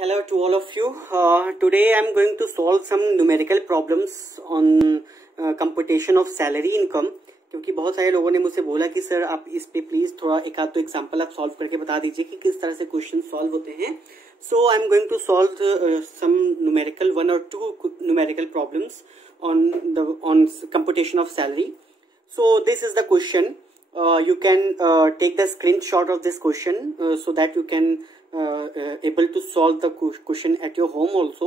Hello to all of you. Today I am going to solve some numerical problems on computation of salary income. क्योंकि बहुत सारे लोगों ने मुझसे बोला कि सर आप इस पे प्लीज थोड़ा एक आध तो एग्जांपल आप सॉल्व करके बता दीजिए कि किस तरह से क्वेश्चन सॉल्व होते हैं. So I am going to solve some numerical one और two numerical problems on computation of salary. So this is the question. You can take the screenshot of this question so that you can able to solve the question at your home also.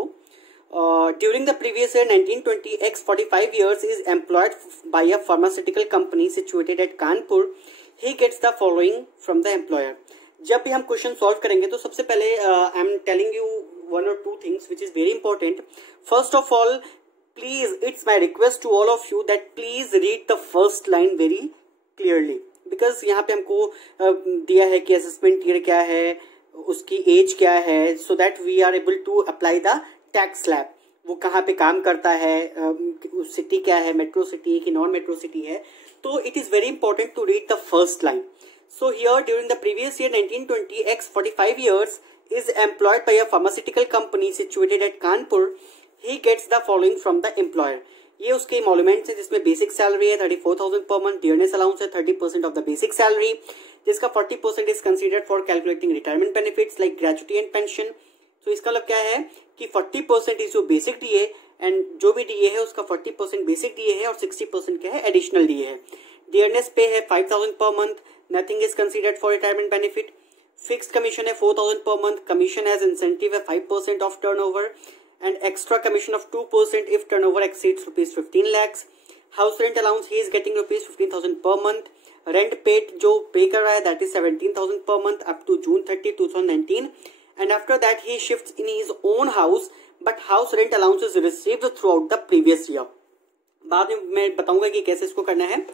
During the previous year 1920, X 45 years is employed by a pharmaceutical company situated at Kanpur. He gets the following from the employer. जब भी हम question solve करेंगे तो सबसे पहले I am telling you one और two things which is very important. First of all, please it's my request to all of you that please read the first line very clearly, because यहाँ पे हमको दिया है कि assessment year क्या है, उसकी एज क्या है, so that we are able to apply the tax slab. वो कहाँ पे काम करता है, सिटी क्या है, मेट्रो सिटी कि नॉन मेट्रो सिटी है. तो it is very important to read the first line. So here during the previous year 1920, X 45 years is employed by a pharmaceutical company situated at Kanpur. He gets the following from the employer. ये उसके emoluments है जिसमें basic salary है 34,000 per month, dearness allowance है 30% of the basic salary, जिसका 40% is considered for calculating retirement benefits like gratuity and pension. तो इसका मतलब क्या है कि 40% इज जो बेसिक डीए एंड जो भी डीए है उसका 40% बेसिक डीए है और 60% क्या है एडिशनल डीए है. डियरनेस पे है 5,000 per month, nothing is considered for retirement benefit. Fixed commission है 4,000 per month, commission as incentive है 5% of turnover and extra commission of 2% if turnover exceeds rupees 15 lakhs. House rent allowance he is getting rupees 15,000 per month. Rent paid जो pay कर रहा है that is 17,000 per month up to June 30, 2019 and after that he shifts in his own house but house rent allowance is received throughout the previous year. बाद में मैं बताऊंगा कि कैसे इसको करना है.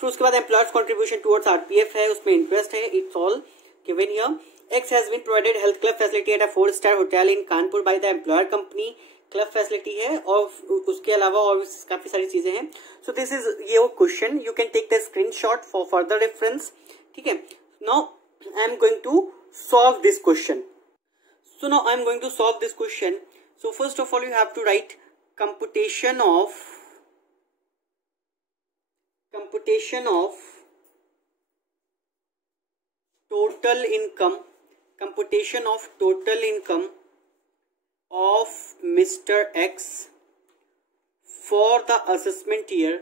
फिर उसके बाद एम्प्लॉयर्स कंट्रीब्यूशन टुवर्ड्स आरपीएफ है, उसमें इंटरेस्ट है. It's all given here. X has been provided health club facility at a four star hotel in Kanpur by the employer company. Club facility है और उसके अलावा और काफी सारी चीजें हैं. सो दिस इज ये वो question. You can take the screenshot for further reference. ठीक है. Now I am going to solve this question. So now I am going to solve this question. So first of all you have to write computation of total income of Mr. X for the assessment year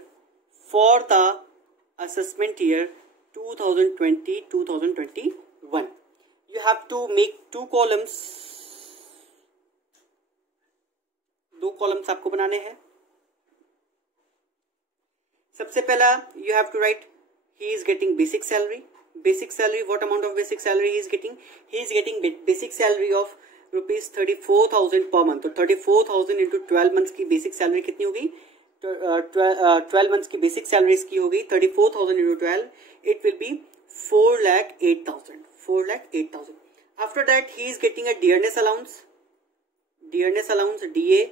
2020-2021. You have to make two columns. दो columns आपको बनाने हैं. सबसे पहला you have to write he is getting basic salary. What amount of basic salary he is getting? He is getting basic salary of rupees 34,000 per month. तो 34,000 into 12 months की basic salary कितनी होगी? 12 months की basic salary इसकी होगी 34,000 into 12. It will be 4,08,000. After that he is getting a dearness allowance. DA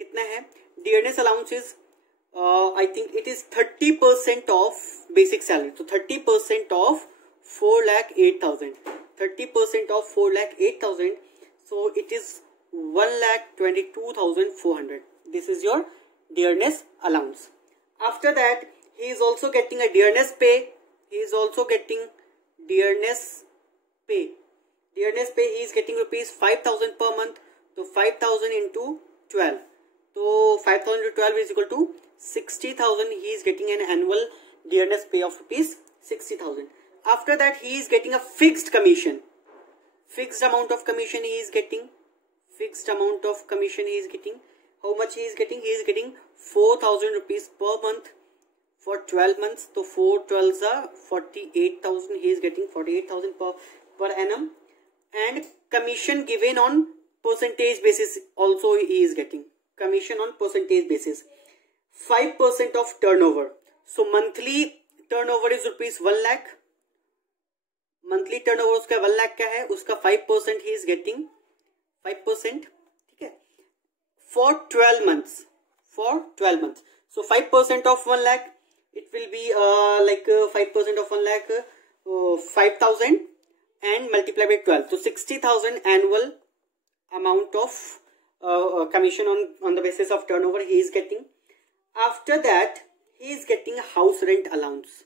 कितना है? Dearness allowance is I think it is 30% of basic salary. So 30% of 4,08,000. 30% of 4,08,000. So it is 1,22,400. This is your dearness allowance. After that, he is also getting a dearness pay. He is getting rupees 5,000 per month. So 5,000 into 12. So 5,000 into 12 is equal to 60,000. He is getting an annual dearness pay of rupees 60,000. After that he is getting a fixed amount of commission he is getting. How much he is getting? He is getting 4,000 rupees per month for 12 months. So 4 12s are 48,000. He is getting 48,000 per annum. And commission given on percentage basis also he is getting. Commission on percentage basis. 5% of turnover. So monthly turnover is rupees 1 lakh. Monthly turnover उसका 1 lakh क्या है? उसका 5% he is getting. 5%. ठीक है. For 12 months. So 5% of 1 lakh. It will be 5% of 1 lakh. 5,000 and multiply by 12. So 60,000 annual amount of commission on the basis of turnover he is getting. After that, he is getting a house rent allowance,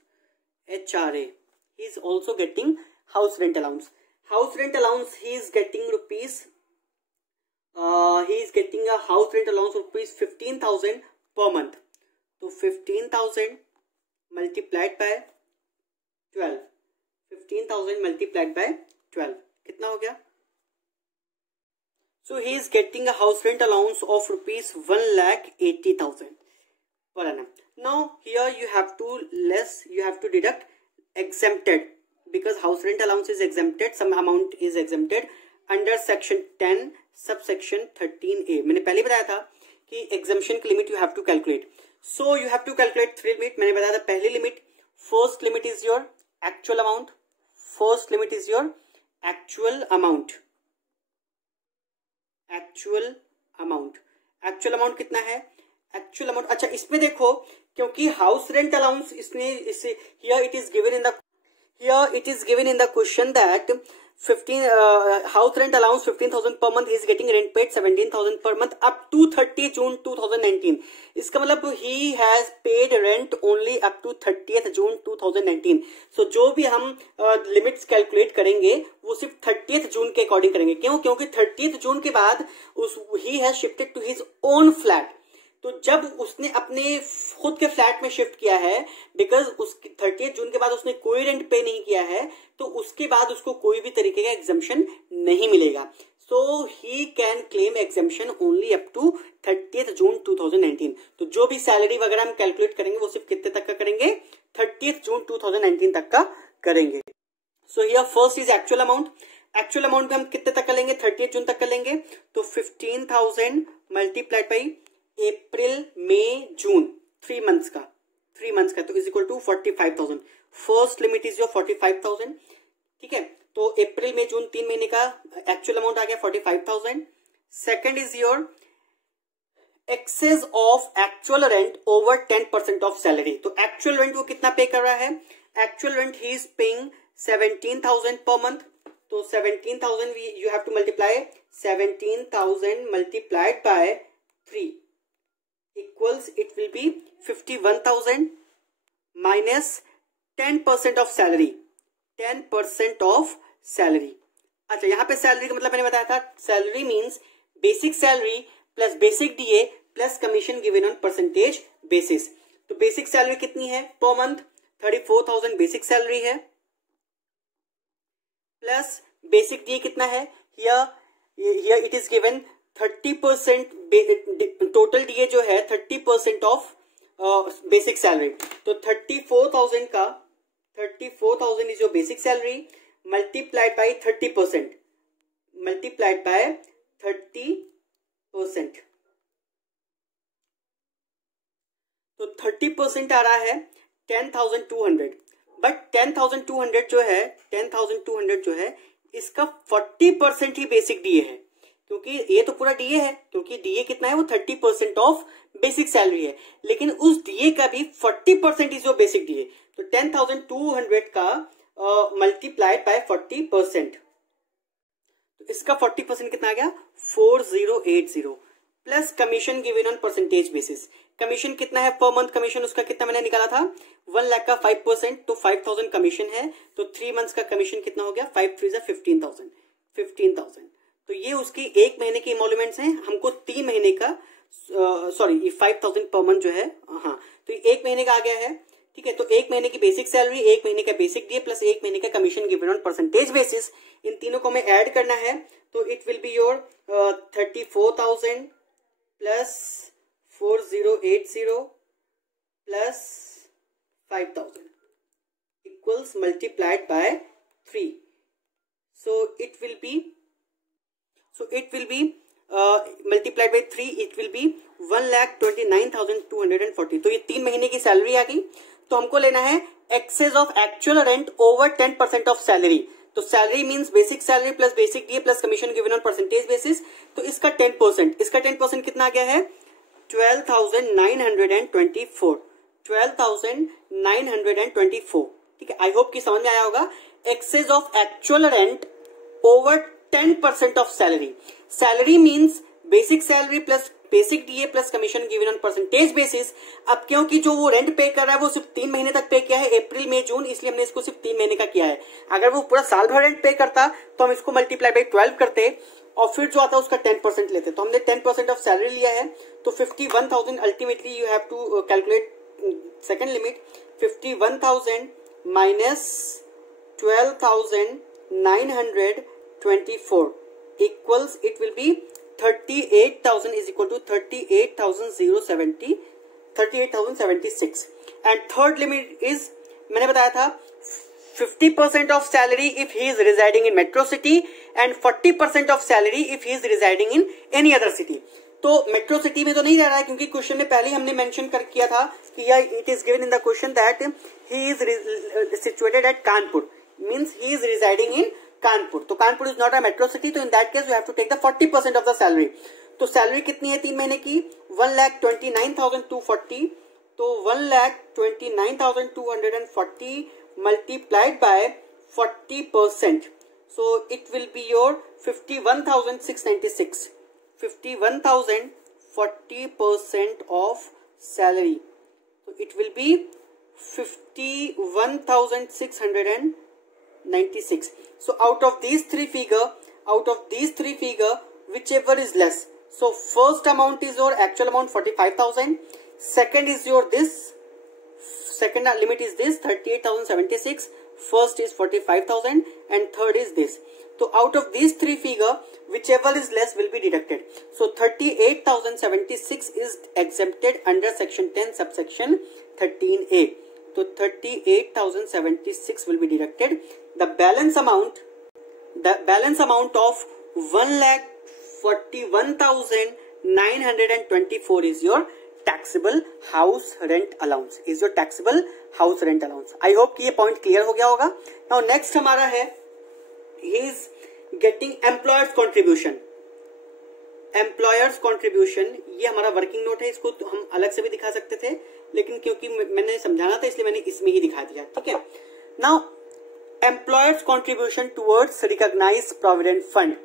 HRA. He is also getting house rent allowance. House rent allowance he is getting rupees. He is getting a house rent allowance of rupees 15,000 per month. So 15,000 multiplied by 12. 15,000 multiplied by 12. कितना हो गया? So he is getting a house rent allowance of rupees 1,80,000 per annum. Now here you have to deduct exempted, because house rent allowance is exempted, some amount is exempted under section 10 subsection 13A. मैंने पहले बताया था कि exemption की limit you have to calculate. So you have to calculate three limit. मैंने बताया था पहली limit, first limit is your actual amount. First limit is your actual amount. Actual amount कितना है? Actual amount, अच्छा इसमें देखो, क्योंकि हाउस रेंट अलाउंस इसे here it is given in the question that 15 house rent allowance 15,000 per month, he is getting rent paid 17,000 per month up to 30 June 2019. इसका मतलब he has paid rent only up to 30th June 2019. So जो भी हम limits calculate करेंगे वो सिर्फ 30th जून के according करेंगे. क्यों? क्योंकि 30th जून के बाद he has shifted to his own flat. तो जब उसने अपने खुद के फ्लैट में शिफ्ट किया है, बिकॉज उसकी 30 जून के बाद उसने कोई रेंट पे नहीं किया है, तो उसके बाद उसको कोई भी तरीके का एग्जम्पशन नहीं मिलेगा. So he can claim exemption only up to 30th June 2019. तो जो भी सैलरी वगैरह हम कैलकुलेट करेंगे वो सिर्फ कितने तक का करेंगे? 30th जून 2019 तक का करेंगे. So here first is actual amount. Actual amount में हम कितने तक का लेंगे? 30th जून तक का लेंगे. तो 15,000 multiplied by April May June, 3 months का तो is equal to 45,000. First limit is your 45,000. ठीक है, तो अप्रैल मई जून 3 महीने का एक्चुअल अमाउंट आ गया 45,000. Second is your excess of actual rent over 10% of salary. तो एक्चुअल रेंट वो कितना पे कर रहा है? Actual rent he is paying 17,000 per month. तो 17,000 you have to multiply 17,000 multiplied by 3 equals it will be 51,000 minus 10% of salary. 10% of salary. अच्छा, यहां पे सैलरी का मतलब मैंने बताया था, salary means basic salary plus basic DA plus commission given on percentage basis. तो बेसिक सैलरी कितनी है पर मंथ? 34,000 बेसिक सैलरी है, प्लस बेसिक डीए कितना है? Here it is given 30%. Total DA जो है 30% ऑफ बेसिक सैलरी. तो 34,000 is your basic salary multiplied by 30%. Multiplied by 30%. तो 30% आ रहा है 10,200. बट 10,200 जो है इसका 40% ही बेसिक डीए है, क्योंकि ये तो पूरा डीए है, क्योंकि डीए कितना है? वो 30% ऑफ बेसिक सैलरी है, लेकिन उस डीए का भी 40% इज योर बेसिक डीए. तो 10,200 का मल्टीप्लाइड बाय 40%, तो इसका 40% कितना आ गया? 4080 plus commission given on percentage basis. Commission कितना है पर मंथ? कमीशन उसका कितना मैंने निकाला था? 1 लाख का 5%, तो 5,000 कमीशन है. तो 3 मंथ्स का कमीशन कितना हो गया? 5 3 15,000. तो ये उसकी 1 महीने की इमोल्यूमेंट्स हैं. हमको 3 महीने का 5,000 पर मंथ जो है, हाँ, तो 1 महीने का आ गया है. ठीक है, तो 1 महीने की बेसिक सैलरी, 1 महीने का बेसिक डीए प्लस 1 महीने का commission given on percentage basis, इन तीनों को हमें ऐड करना है. तो it will be your 34,000 plus 4080 plus 5,000 equals multiplied by 3. So it will be multiplied by 3, it will be 1,29,240. तो ये 3 महीने की सैलरी आ गई. तो हमको लेना है excess of actual rent over 10% of salary. तो salary means basic salary plus basic DA plus commission given on percentage basis. तो इसका 10% कितना आ गया है? 12,924. 12,924. ठीक है, आई होप कि समझ में आया होगा. Excess of actual rent over 10% of salary. Salary means basic salary plus basic DA plus commission given on percentage basis. अब क्योंकि जो वो रेंट पे कर रहा है वो सिर्फ 3 महीने तक पे किया है, अप्रैल मई जून, इसलिए हमने इसको सिर्फ 3 महीने का किया है. अगर वो पूरा साल भर रेंट पे करता तो हम इसको मल्टीप्लाई बाई 12 करते और फिर जो आता है उसका 10% लेते. तो हमने 10% ऑफ सैलरी लिया है. तो 51,000 ultimately you have to calculate second limit. 51,000 minus 12,924 equals it will be 38,000 is equal to 38,076. And third limit is मैंने बताया था 50% of salary if he is residing in metro city and 40% of salary if he is residing in any other city. तो metro city में तो नहीं रह रहा है क्योंकि क्वेश्चन में पहले ही हमने मेंशन कर किया था कि it is given in the question that he is situated at Kanpur, means he is residing in Kanpur. तो Kanpur is not a metro city, तो in that case you have to take the 40% of the salary. तो salary कितनी है 3 महीने की? 1,29,240. तो 1,29,240 multiplied by 40%. So it will be your 51,696. 51,000 40% of salary. So it will be 51,696. So out of these three figure, whichever is less. So first amount is your actual amount 45,000. Second is your this. Second limit is this 38,076. First is 45,000 and third is this. So out of these three figure, whichever is less will be deducted. So 38,076 is exempted under section 10 subsection 13A. So 38,076 will be deducted. The balance amount of 1,41,924 is your taxable house rent allowance. I hope कि ये point clear हो गया होगा. Now next हमारा है he is getting employers contribution. ये हमारा working note है, इसको तो हम अलग से भी दिखा सकते थे लेकिन क्योंकि मैंने समझाना था इसलिए मैंने इसमें ही दिखा दिया. ठीक है. Now employers contribution towards recognised provident fund.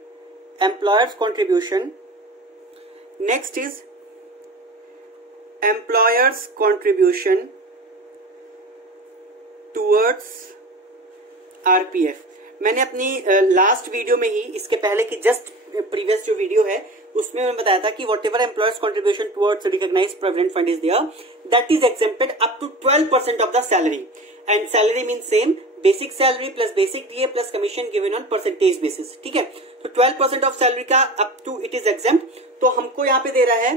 Employers contribution. Next is employers contribution towards RPF. मैंने अपनी लास्ट वीडियो में ही, इसके पहले की जस्ट प्रीवियस जो वीडियो है उसमें मैंने बताया था कि whatever employers contribution towards recognised provident fund is there, that is exempted up to 12% of the salary. And salary mean same basic salary plus basic DA plus commission given on percentage basis. ठीक है. तो 12% of salary का up to it is exempt. तो हमको यहाँ पे दे रहा है,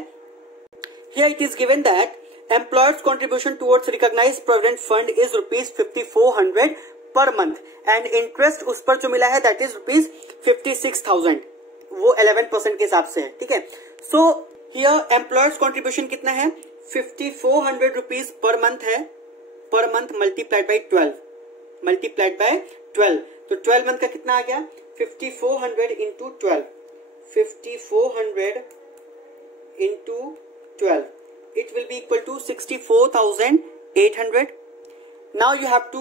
here it is given that employers contribution towards recognised provident fund is ₹5400 per month and interest उस पर जो मिला है दैट इज ₹56,000. वो 11% के हिसाब से है. ठीक है. सो हियर एम्प्लॉयर्स कॉन्ट्रीब्यूशन कितना है? ₹5400 पर मंथ है. Per month multiplied by 12. तो 12 मंथ का कितना आ गया? 5400 into 12. 5400 into 12. It will be equal to 64,800. Now you have to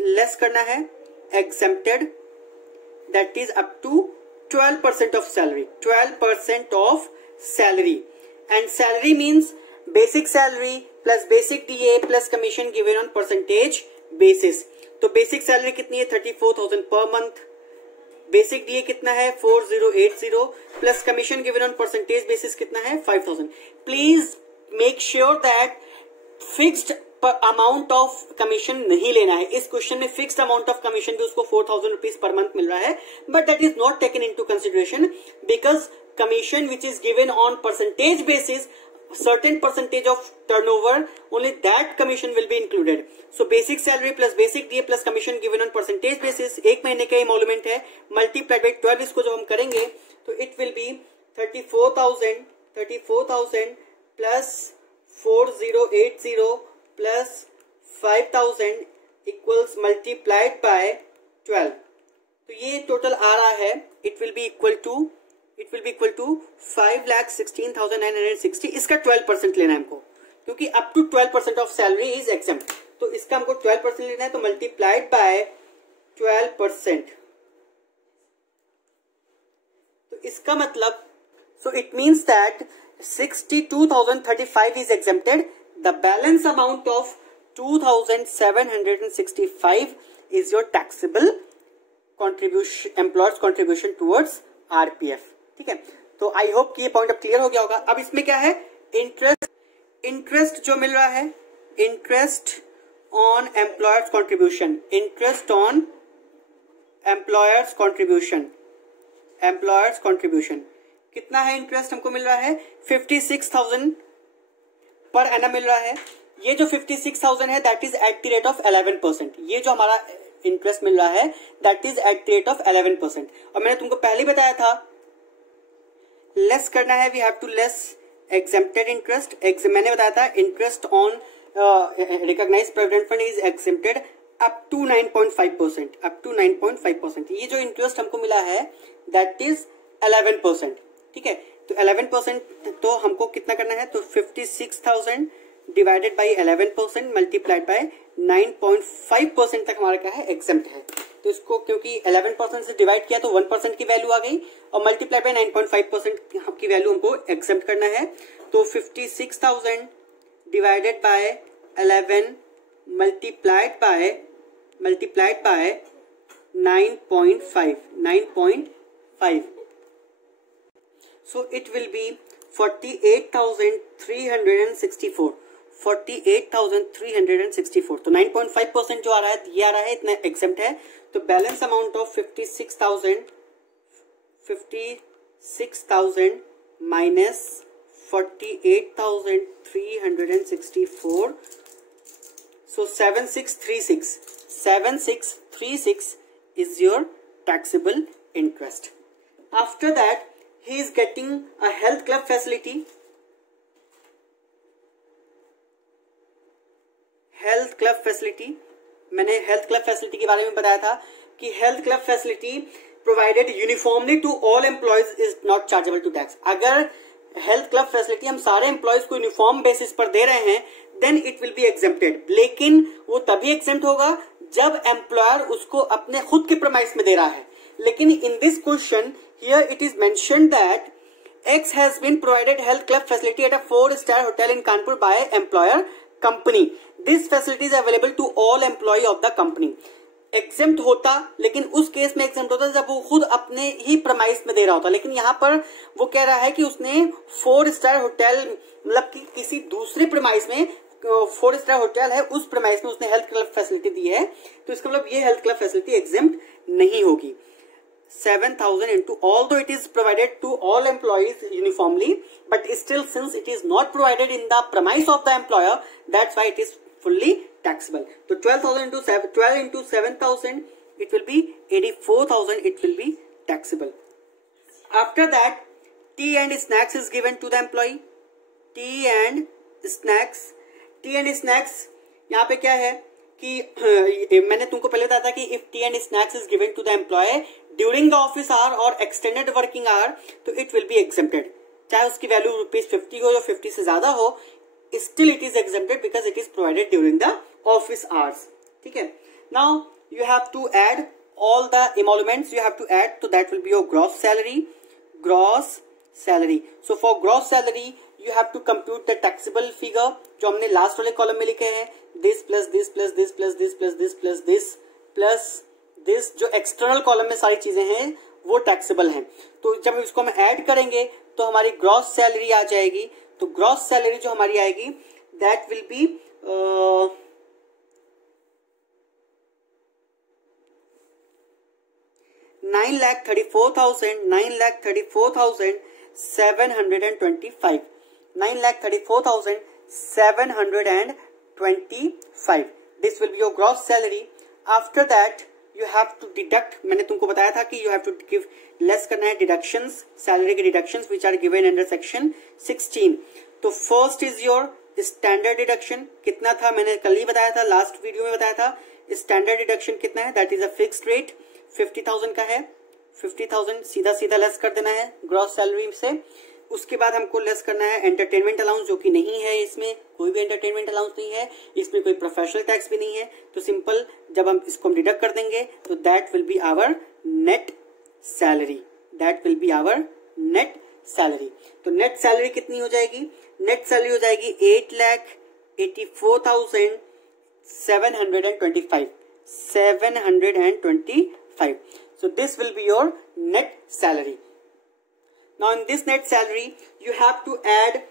less करना है exempted, that is up to 12% of salary. 12% of salary. And salary means basic salary plus basic DA plus commission given on percentage basis. तो basic salary कितनी है? 34,000 per month. Basic DA कितना है? 4080 plus commission given on percentage basis कितना है? 5,000. Please make sure that fixed amount of commission नहीं लेना है. इस क्वेश्चन में फिक्स्ड अमाउंट ऑफ कमीशन भी उसको 4,000 रुपीज पर मंथ मिल रहा है, but that is not taken into consideration because commission which is given on percentage basis, certain percentage of turnover, only that commission will be included. So basic salary plus basic DA plus commission given on percentage basis, एक महीने का एमोलमेंट है, multiplied by 12. इसको जब हम करेंगे तो it will be 34,000 plus 4080 plus 5,000 equals multiplied by 12. तो ये टोटल आ रहा है, it will be equal to 5,16,960. इसका 12% लेना है हमको क्योंकि up to 12% of salary is exempt. तो इसका हमको 12% लेना है, तो मल्टीप्लाइड बाय 12%. इसका मतलब so it means that 62,035 is exempted. The balance amount of 2,765 is your taxable contribution, employer's contribution towards RPF. ठीक है, तो आई होप कि ये पॉइंट अब क्लियर हो गया होगा. अब इसमें क्या है, इंटरेस्ट जो मिल रहा है, interest on employers contribution, interest on employers contribution कितना है इंटरेस्ट हमको मिल रहा है 56,000 पर एनम मिल रहा है. ये जो 56,000 है that is at the rate of 11%. ये जो हमारा इंटरेस्ट मिल रहा है that is at the rate of 11%. और मैंने तुमको पहले बताया था लेस करना है, we have to less exempted interest. मैंने बताया था interest on recognised provident fund is exempted up to 9.5%, up to 9.5%. ये जो इंटरेस्ट हमको मिला है दैट इज 11%. ठीक है, तो 11% तो हमको कितना करना है, तो 56,000 डिवाइडेड बाई 11% मल्टीप्लाइड बाय 9.5% तक हमारा क्या है, एग्जेम्प्ट है. तो इसको क्योंकि 11% से डिवाइड किया तो 1% की वैल्यू आ गई और मल्टीप्लाई बाय 9.5% की वैल्यू हमको एग्जेम्प्ट करना है. तो 56,000 divided by 11 multiplied by 9.5. So it will be 48,364. 48,364. तो 9.5% जो आ रहा है ये आ रहा है, इतना एग्जेम्प्ट है. तो balance amount of 56,000 minus 48,364. So 7636 is your taxable interest. After that he is getting a health club facility. Health club facility, मैंने हेल्थ क्लब फैसिलिटी के बारे में बताया था कि health club facility provided uniformly to all employees is not chargeable to tax. अगर health club facility हम सारे एम्प्लॉयज को यूनिफॉर्म बेसिस पर दे रहे हैं then it will be exempted. लेकिन वो तभी एग्जेम्प्ट होगा जब एम्प्लॉयर उसको अपने खुद के प्रमाइस में दे रहा है. लेकिन in this question here it is mentioned that X has been provided health club facility at a 4-star hotel in Kanpur by employer company. This facility is available to all employee of the company. Exempt होता, लेकिन उस case में exempt होता जब वो खुद अपने ही premise में दे रहा होता. लेकिन यहाँ पर वो कह रहा है कि उसने 4-स्टार होटल मतलब कि किसी दूसरे प्रमाइस में 4-स्टार होटल है उस प्रमाइस में उसने हेल्थ क्लब फैसिलिटी दी है. तो इसका मतलब ये हेल्थ क्लब फैसिलिटी एग्जेम्प्ट नहीं होगी. 7,000 into, although it is provided to all employees uniformly, but still since it is not provided in the premise of the employer, that's why it is fully taxable. So 12,000 into 7,000, it will be 84,000. It will be taxable. After that, tea and snacks is given to the employee. tea and snacks यहाँ पे क्या है कि मैंने तुमको पहले बताया था कि if tea and snacks is given to the employee during the office hour और एक्सटेंडेड वर्किंग आवर तो इट विल बी एग्जेम्प्टेड. चाहे उसकी वैल्यू ₹50 हो या 50 से ज्यादा हो, still it is exempted because it is provided during the office hours. ठीक है, now you have to add all the emoluments you have to add, so that will be your gross salary. So for gross salary you have to compute the taxable figure जो हमने last वाले column में लिखे हैं, this plus this plus this plus this plus this plus this plus this. जो external column में सारी चीजें हैं वो टैक्सेबल हैं. तो जब इसको हम ऐड करेंगे तो हमारी ग्रॉस सैलरी आ जाएगी. तो ग्रॉस सैलरी जो हमारी आएगी that will B 9,34,725. 9,34,725. This will be your gross salary. After that you have to deduct, मैंने तुमको बताया था कि you have to give less करना है deductions, salary के deductions which are given under section 16. तो first is your standard deduction. कितना था मैंने कल ही बताया था, लास्ट वीडियो में बताया था. स्टैंडर्ड डिडक्शन कितना है, that is a fixed rate, 50,000 का है. 50,000 सीधा सीधा लेस कर देना है ग्रॉस सैलरी से. उसके बाद हमको लेस करना है एंटरटेनमेंट अलाउंस, जो कि नहीं है, इसमें कोई भी एंटरटेनमेंट अलाउंस नहीं है, इसमें कोई प्रोफेशनल टैक्स भी नहीं है. तो सिंपल जब हम इसको डिडक्ट कर देंगे तो that will be our net salary. That will be our net salary. तो नेट सैलरी कितनी हो जाएगी? नेट सैलरी हो जाएगी 8,84,725 725. So this will be your net salary. Now in this net salary you have to add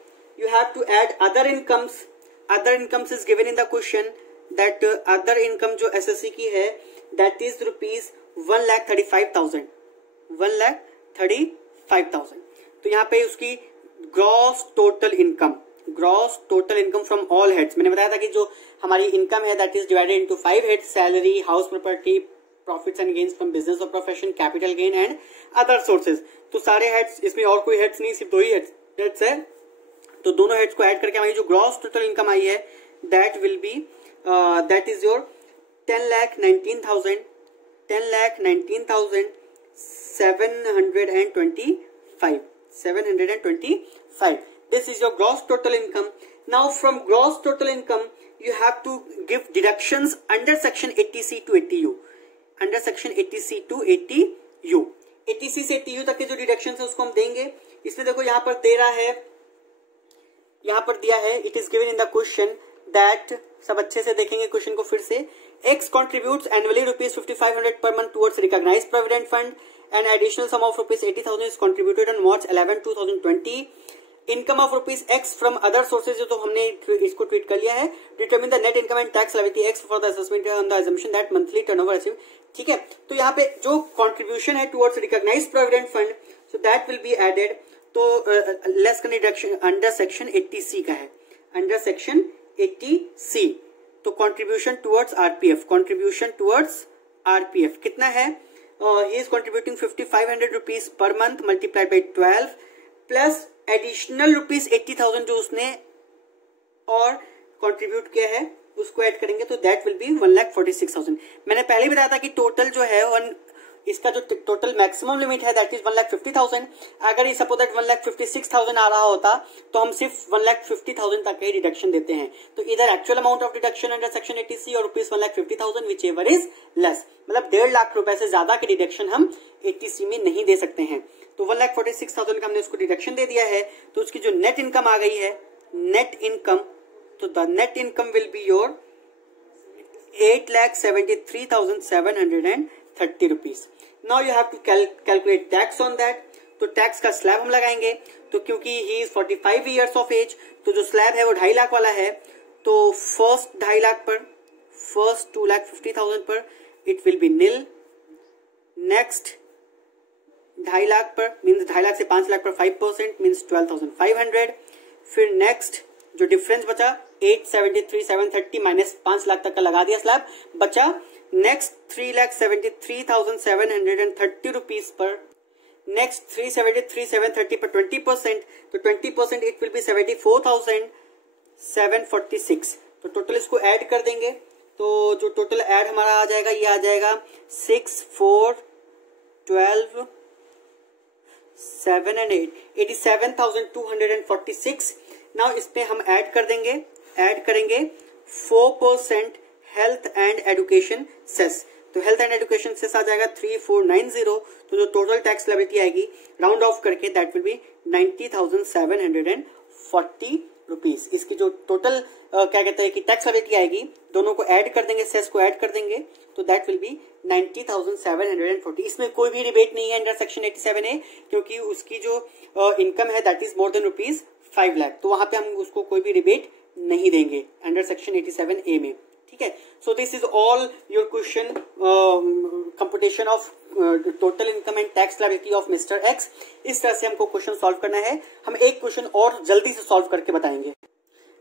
other incomes. Other incomes is given in the question that other income जो SSC की है that is rupees 1,35,000 1,35,000. तो यहाँ पे उसकी gross total income from all heads, मैंने बताया था कि जो हमारी इनकम है that is divided into 5 heads, salary, house property, profits and gains from business और profession, capital gain and other sources. तो सारे हेड्स, इसमें और कोई हेड्स नहीं, सिर्फ 2 ही हेड्स है। तो दोनों हेड्स को ऐड करके हमारी जो ग्रॉस टोटल इनकम आई है that will B that is your 10,19,725. This is your gross total income. Now from gross total income you have to give deductions under section 80C to 80U. Under section 80C to 80U. 80C से 80U तक के जो deduction है उसको हम देंगे। इसमें देखो यहाँ पर दे रहा है, यहाँ पर दिया है, it is given in the question that, सब अच्छे से देखेंगे क्वेश्चन को फिर से। X contributes annually rupees 5,500 per month towards recognized provident fund. An additional sum of rupees 80,000 is contributed on March 11, 2020. Income of rupees X from other sources, जो तो हमने इसको ट्वीट कर लिया है। Determine the net income and tax liability X for the assessment on the assumption that monthly turnover achieved. ठीक है, तो यहाँ पे जो contribution है towards recognized provident fund, so that will be added. तो less का deduction under section 80C का है, under section 80C। तो contribution towards RPF कितना है? He is contributing 5,500 rupees per month multiplied by 12 plus additional rupees 80,000 जो उसने और contribute किया है उसको ऐड करेंगे तो that will be 1,46,000. मैंने पहले बताया था कि टोटल जो है इसका जो टोटल मैक्सिमम लिमिट है दैट इज 1,50,000. अगर ये सपोज दैट 1,56,000 आ रहा होता तो हम सिर्फ 1,50,000 तक ही डिडक्शन देते हैं। तो इधर actual amount of deduction under section 80C और rupees 1,50,000 which ever is less, मतलब 1.5 लाख रुपए से ज्यादा के डिडक्शन हम 80C में नहीं दे सकते हैं। तो 1,46,000 का हमने उसको डिडक्शन दे दिया है। तो उसकी जो नेट इनकम आ गई है, नेट इनकम, तो the net income will be your 8,73,730 rupees. Now you have to calculate tax on that. तो टैक्स का स्लैब हम लगाएंगे। तो क्योंकि he is 45 years of age, तो जो स्लैब है वो 2.5 लाख वाला है। तो फर्स्ट 2.5 लाख पर, फर्स्ट 2,50,000 पर it will be nil. Next 2.5 lakh पर मीन्स 2.5 लाख से 5 लाख पर 5% मीन्स 12,500। फिर नेक्स्ट जो डिफरेंस बचा 8,73,730 माइनस 5 लाख तक का लगा दिया स्लैब, बचा नेक्स्ट 3,73,730 रुपीज पर, नेक्स्ट 373,730 पर 20%, तो 20% इट विल बी 74,746। तो टोटल इसको ऐड कर देंगे तो जो टोटल ऐड हमारा आ जाएगा ये आ जाएगा 6, 4, 12, 7 and 8 87,246। नाउ इस पे हम ऐड कर देंगे, ऐड करेंगे 4% हेल्थ एंड एजुकेशन सेस। तो हेल्थ एंड एजुकेशन सेस आ जाएगा 3,490। तो जो टोटल टैक्स लायबिलिटी आएगी राउंड ऑफ करके दैट विल बी 90,740 रुपीज। इसकी जो टोटल क्या कहते हैं कि टैक्स लायबिलिटी आएगी, दोनों को ऐड कर देंगे, सेस को ऐड कर देंगे तो दैट विल बी 90,740। इसमें कोई भी रिबेट नहीं है अंडर सेक्शन 87A क्योंकि उसकी जो इनकम है that is more than rupees 5 lakh. तो वहां पे हम उसको कोई भी रिबेट नहीं देंगे अंडर सेक्शन 87A में। ठीक है, so this is all your question computation of total income and tax liability of mister x. इस तरह से हमको क्वेश्चन सॉल्व करना है। हम एक क्वेश्चन और जल्दी से सॉल्व करके बताएंगे।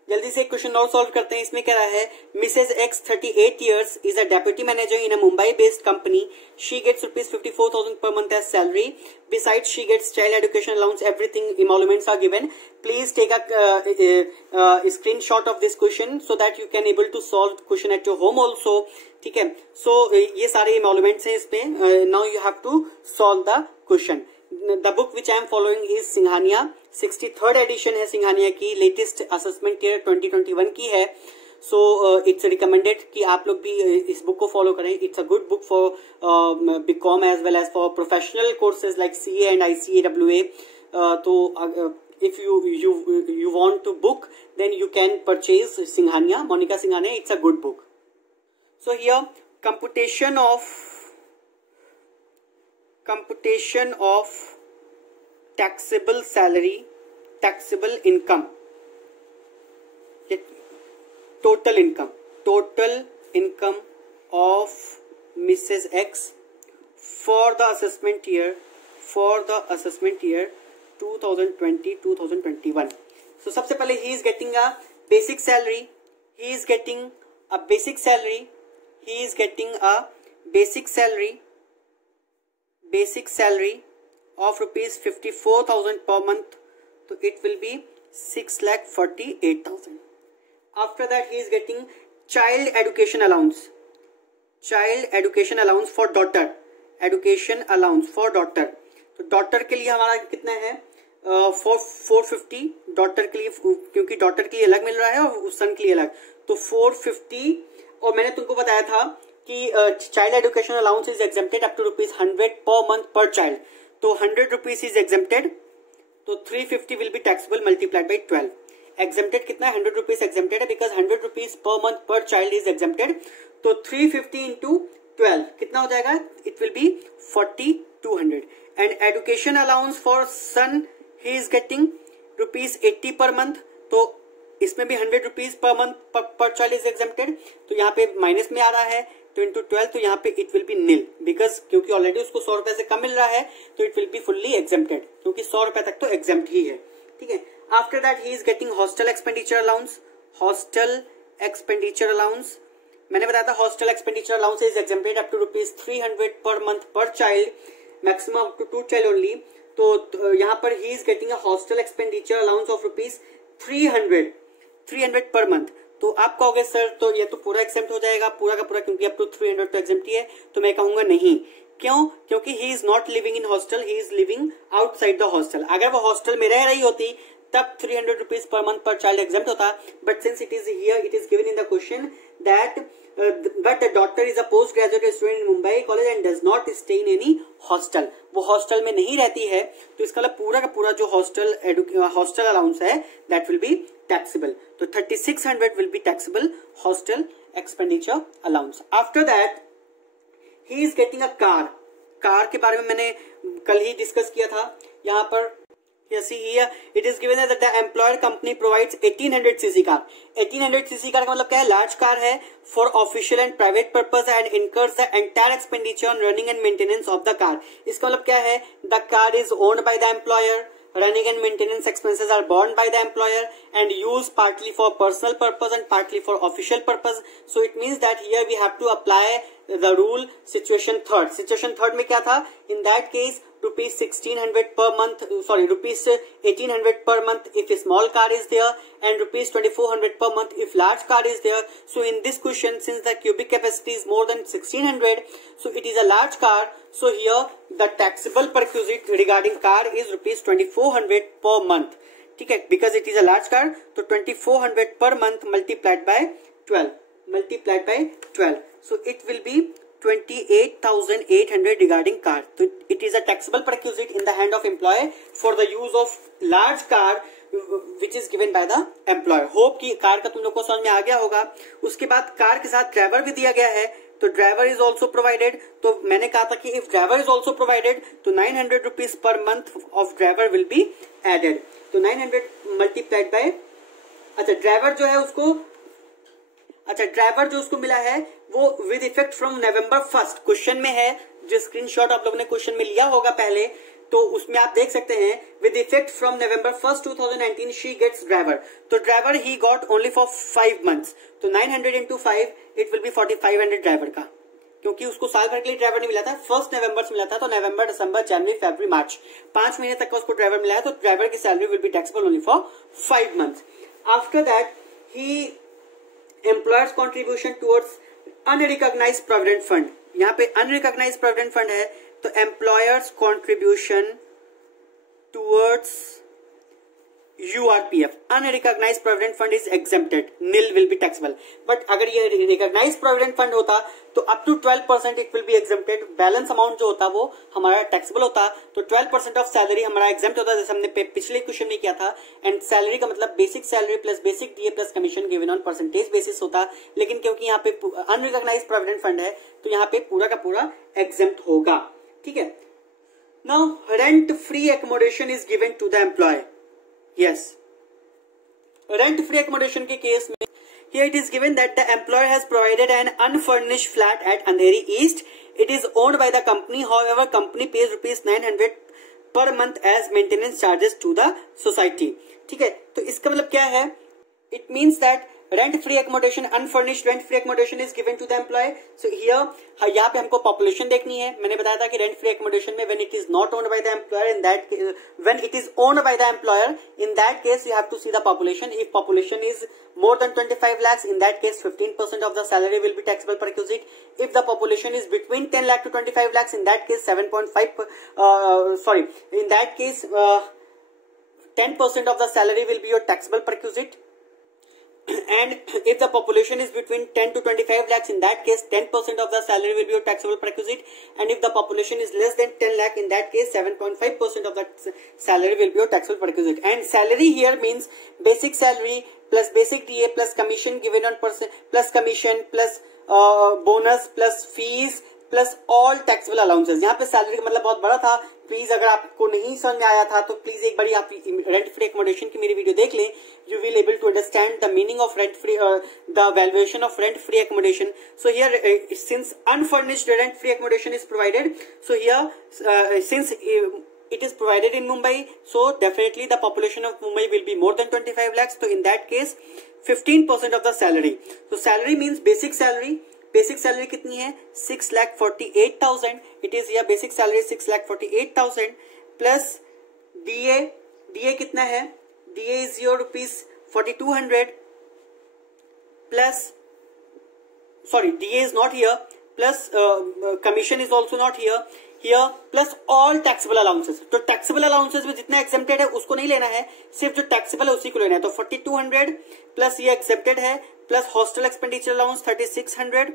जल्दी से एक क्वेश्चन और सॉल्व करते हैं। इसमें कह रहा है Mrs X 38 years is a deputy manager in a Mumbai based company. She gets rupees 54,000 per month as salary. Besides, she gets child education allowance. Everything emoluments are given. Please take a screenshot of this question so that you can able to solve the question at your home also. ठीक है, so ये सारे emoluments हैं इसमें। Now you have to solve the question. The book which I am following is Singhania, 63rd edition है सिंघानिया की, latest assessment year 2021 की है। सो इट्स रिकमेंडेड कि आप लोग भी इस बुक को फॉलो करें. It's a good book for BCom as well as for professional courses like CA and ICAWA. तो if you want to book, then you can purchase Singhania, Monica Singhania. It's a good book. So here computation of taxable salary, taxable income, total income of Mrs. X for the assessment year 2020-2021. So सबसे पहले he is getting a basic salary. He is getting a basic salary of rupees 54,000 per month. So it will be 6,48,000. After that he is getting child education allowance for daughter. तो daughter के लिए हमारा कितना है 450. Daughter के लिए, क्योंकि daughter के लिए अलग मिल रहा है और सन के लिए अलग, तो 450. और मैंने तुमको बताया था कि child education allowance is exempted up to ₹100 per month per child. तो 100 रुपीज इज एग्जेम्प्टेड, तो 350 will be taxable multiplied by 12. Exempted कितना है 100 रुपीज एग्जेम्प्टेड है because 100 rupees per month per child is exempted. तो 350 इंटू 12 कितना हो जाएगा, it will be 4200. And education allowance for son he is getting ₹80 per month. तो इसमें भी 100 rupees per month per child is exempted. तो यहाँ पे माइनस में आ रहा है, तो इंटू 12, तो यहाँ पे it will be nil because क्योंकि ऑलरेडी उसको 100 रुपए से कम मिल रहा है, तो it will be fully exempted क्योंकि 100 रुपए तक तो एग्जेम्प्ट ही है. ठीक है. After that he is getting hostel expenditure allowance. मैंने बताया था hostel expenditure allowance is exempted up to ₹300 per month per child, maximum up to 2 child only. तो यहाँ पर he is getting a hostel expenditure allowance of ₹300 per month. तो आप कहोगे sir तो ये तो पूरा एग्जेम्प्ट हो जाएगा पूरा का पूरा, क्योंकि अप टू 300 तो एग्जेम्प्ट ही है. तो मैं कहूंगा नहीं. क्यों? क्योंकि he is not living in hostel, he is living outside the hostel. अगर वो हॉस्टल में रह रही होती तब 300 rupees per month per child exempt होता. But since it is here, it is given in the question that but the daughter is a postgraduate student in Mumbai college and does not stay in any hostel. वो hostel में नहीं रहती है, तो इसका मतलब पूरा का पूरा जो हॉस्टल अलाउंस है दैट विल बी टैक्सेबल. तो 3600 will be taxable hostel expenditure allowance. After that he is getting a car के बारे में मैंने कल ही डिस्कस किया था. यहाँ पर Yes, see here it is given that the employer company provides 1800cc car. 1800cc car का मतलब क्या है, लार्ज कार है for official and private purpose and incurs the entire expenditure on running and maintenance of the car. इसका मतलब क्या है, the car is owned by the employer, running and maintenance expenses are borne by the employer and used partly for personal purpose and partly for official purpose. So it means that here we have to apply the rule situation third. Situation third में क्या था, in that case ₹1600 per month, sorry ₹1800 per month if a small car is there and ₹2400 per month if large car is there. So in this question, since the cubic capacity is more than 1600, so it is a large car. So here the taxable perquisite regarding car is ₹2400 per month. ठीक है, because it is a large car, तो 2400 per month multiplied by 12. So it will be 28,800 regarding car. So it is a taxable perquisite in the hand of employer for the use of large car which is given by the employer. Hope कि car का तुम लोग को समझ में आ गया होगा. उसके बाद कार के साथ ड्राइवर भी दिया गया है, तो ड्राइवर इज ऑल्सो प्रोवाइडेड. तो मैंने कहा था कि if driver is also provided तो 900 rupees per month of driver will be added. तो 900 मल्टीप्लाइड बाय, ड्राइवर जो उसको मिला है वो with effect from November 1st question में है, जो स्क्रीनशॉट आप लोगों ने क्वेश्चन में लिया होगा पहले, तो उसमें आप देख सकते हैं with effect from November 1st 2019 she gets driver. तो driver he got only for 5 months. तो 900 into 5 it will be 4500 driver का, क्योंकि उसको साल भर के लिए ड्राइवर नहीं मिला था, 1 November से मिला था. तो नवंबर, दिसंबर, जनवरी, फरवरी, मार्च 5 महीने तक का उसको ड्राइवर मिला है. तो ड्राइवर की salary will be taxable only for 5 months. After that he employers contribution towards unrecognised provident fund. यहाँ पे अनरिकॉग्नाइज्ड प्रोविडेंट फंड है, तो employers contribution towards URPF, unrecognized provident fund is exempted, nil will be taxable. But अगर ये recognized provident fund होता तो up to 12% it will be exempted. Balance amount जो होता वो हमारा taxable होता, तो 12% of salary हमारा exempt होता, जैसे हमने पिछले क्वेश्चन में किया था. And salary का मतलब basic salary plus basic DA plus commission given on percentage basis होता, लेकिन क्योंकि यहाँ पे unrecognized provident fund है तो यहाँ पे पूरा का पूरा exempt होगा. ठीक है. Now rent free accommodation is given to the employee. Yes, rent free accommodation के केस में here it is given that the employer has provided an unfurnished flat at Andheri East. It is owned by the company. However, company pays ₹900 per month as maintenance charges to the society. ठीक है, तो इसका मतलब क्या है? It means that rent free accommodation, unfurnished rent free accommodation is given to the employee. So here यहाँ पे हमको population देखनी है. मैंने बताया था कि rent free accommodation में when it is not owned by the employer, in that when it is owned by the employer, in that case you have to see the population. If population is more than 25 lakhs, in that case 15% of the salary will be taxable perquisite. If the population is between 10 lakh to 25 lakhs, in that case 10% of the salary will be your taxable perquisite. And if the population is between 10 to 25 lakhs, in that case 10% of the salary will be your taxable perquisite. And if the population is less than 10 lakh, in that case 7.5% of the salary will be your taxable perquisite. And salary here means basic salary plus basic DA plus commission given on plus commission plus bonus plus fees plus all taxable allowances. यहाँ पे salary का मतलब बहुत बड़ा था. Please अगर आपको नहीं समझ में आया था तो प्लीज एक बारी आप रेंट फ्री एकोमोडेशन की मेरी वीडियो देख लें. You will able to understand the meaning of rent free, the valuation of rent free accommodation. So here since unfurnished rent free accommodation is provided, so here since it is provided in Mumbai, so definitely the population of Mumbai will be more than 25 lakhs. So in that case 15% of the salary. So salary means basic salary. Basic salary कितनी है? 6,48,000. It is या basic salary 6,48,000 plus DA. DA कितना है? DA is your ₹4,200 plus, sorry DA is not here, plus commission is also not here plus all taxable allowances. तो taxable allowances में जितना accepted है उसको नहीं लेना है, सिर्फ जो टैक्सेबल है उसी को लेना है. तो 4,200 प्लस ये एक्सेप्टेड है प्लस हॉस्टल एक्सपेंडिचर अलाउंस 3,600.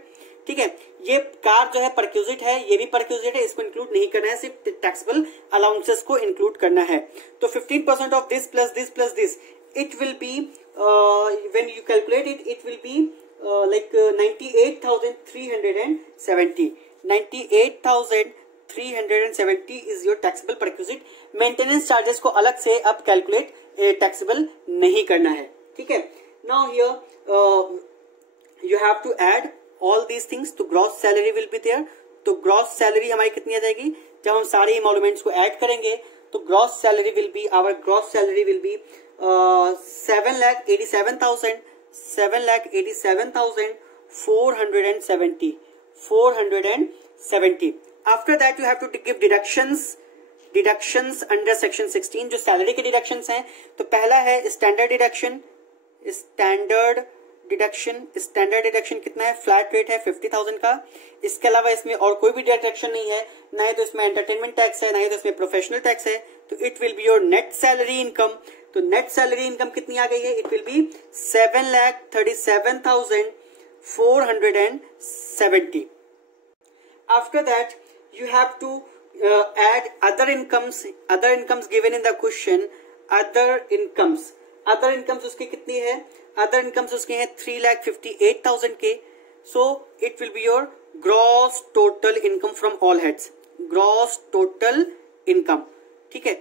ठीक है, ये कार जो है परक्यूजिट है, ये भी परक्यूजिट है, इसको इंक्लूड नहीं करना है, सिर्फ टैक्सेबल अलाउंसेस को इंक्लूड करना है. तो 15% of this plus this plus this, it will be when you calculate it will B like 98,370. 98,370 is your taxable perquisite. Maintenance charges को अलग से अब कैलकुलेट टैक्सेबल नहीं करना है. ठीक है. Now here you have to add all these things. तो gross salary will be there. तो gross salary हमारी कितनी आ जाएगी? जब हम सारे emoluments को add करेंगे तो gross salary will be 7,87,470. After that you have to give deductions under section 16. जो salary के deductions हैं, तो पहला है standard deduction. स्टैंडर्ड डिडक्शन कितना है? फ्लैट रेट है 50,000 का. इसके अलावा इसमें और कोई भी डिडक्शन नहीं है, ना ही तो इसमें एंटरटेनमेंट टैक्स है, ना ही तो इसमें प्रोफेशनल टैक्स है. तो it will be your net salary income. तो नेट सैलरी इनकम कितनी आ गई है? It will be 7,37,470. After that you have to add other incomes given in the question. Other incomes उसकी कितनी है? अदर इनकम्स उसके हैं 3,58,000 के. So it will be your gross total income from all heads. Gross total income. ठीक है,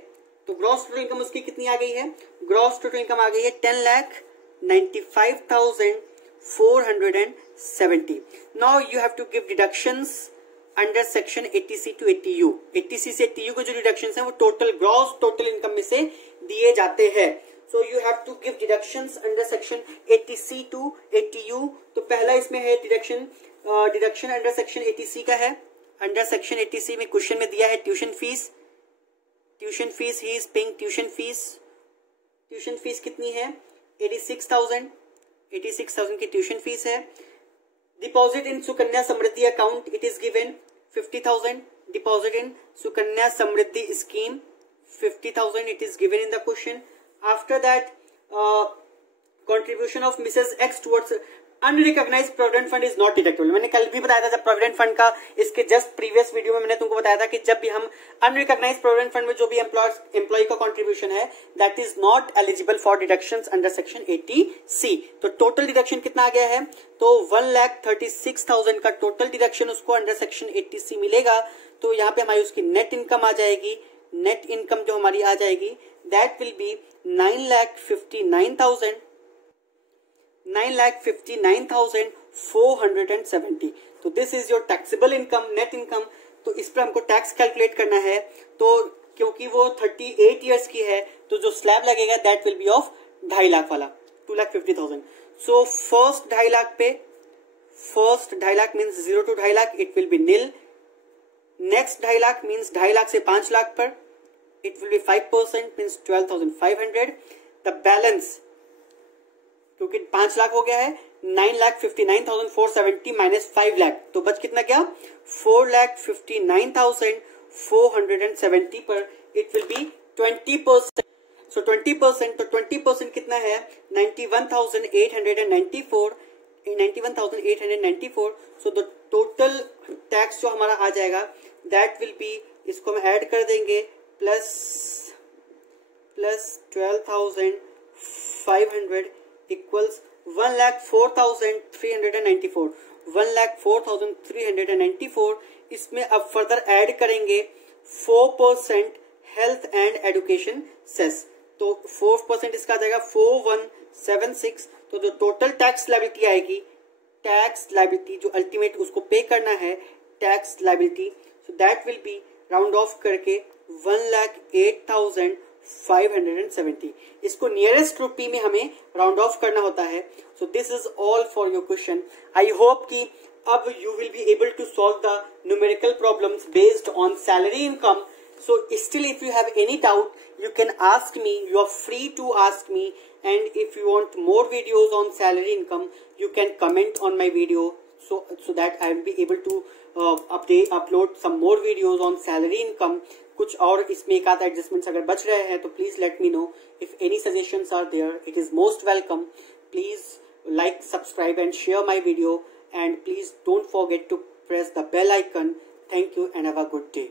तो gross total income उसकी कितनी आ गई है? ग्रॉस टोटल इनकम आ गई है 10,95,470. Now you have to give deductions under section 80C to 80U. 80C से 80U को जो डिडक्शंस हैं वो टोटल ग्रॉस टोटल इनकम में से दिए जाते हैं. So you have to give deductions under section 80C to 80U. तो पहला इसमें है डिडक्शन अंडर सेक्शन 80C का है. अंडर सेक्शन 80C में क्वेश्चन में दिया है tuition fees. He is paying tuition fees कितनी है? 86,000 की ट्यूशन फीस है. Deposit in Sukanya Samriddhi account it is given 50,000. Deposit in Sukanya Samriddhi scheme 50,000 it is given in the question. After that contribution of Mrs. X towards unrecognized provident fund is not deductible. मैंने कल भी बताया था जब प्रोविडेंट फंड का, इसके just previous video में मैंने तुमको बताया था कि जब भी हम अनरिकॉग्नाइज्ड प्रोविडेंट फंड में जो भी एम्प्लॉय का कंट्रीब्यूशन है that is not eligible for deductions under section 80C. तो टोटल डिडक्शन कितना आ गया है, तो 1,36,000 का टोटल डिडक्शन उसको अंडर सेक्शन 80C मिलेगा. तो यहाँ पे हमारी उसकी नेट इनकम आ जाएगी. नेट इनकम जो हमारी आ जाएगी दैट विल बी 9,59,470. तो this is your taxable income, net income. तो इस पर हमको टैक्स कैलकुलेट करना है. तो क्योंकि वो 38 ईयर्स की है तो जो स्लैब लगेगा that will be of 2.5 lakh वाला 2,50,000. सो फर्स्ट 2.5 लाख पे, first 2.5 lakh means 0 to 2.5 lakh it will be nil. Next 2.5 lakh means 2.5 lakh से 5 लाख पर it will be 5% means 12,500. The balance क्योंकि 5 लाख हो गया है 9,59,470 माइनस 5 लाख तो बच कितना क्या 4,59,470 पर इट विल बी 20%. सो 20% तो 20% कितना है 91,894. सो द टोटल टैक्स जो हमारा आ जाएगा दैट विल बी, इसको हम ऐड कर देंगे प्लस 12,500 इक्वल्स 1,04,394. 1,04,394. इसमें अब फर्दर ऐड करेंगे 4% हेल्थ एंड एजुकेशन सेस. तो 4% इसका आ जाएगा 4176. तो जो टोटल टैक्स लायबिलिटी आएगी, टैक्स लायबिलिटी जो अल्टीमेट उसको पे करना है tax liability, so that will be round of करके 1,08,570. इसको नियरेस्ट रुपी में हमें राउंड ऑफ करना होता है. So this is all for your question. I hope कि अब you will be able to solve the numerical problems based on salary income. So still if you have any doubt you can ask me, you are free to ask me, and if you want more videos on salary income you can comment on my video so that I will be able to upload some more videos on salary income. कुछ और इसमें एक आधा adjustments अगर बच रहे हैं तो please let me know. If any suggestions are there it is most welcome. Please like, subscribe and share my video, and please don't forget to press the bell icon. Thank you and have a good day.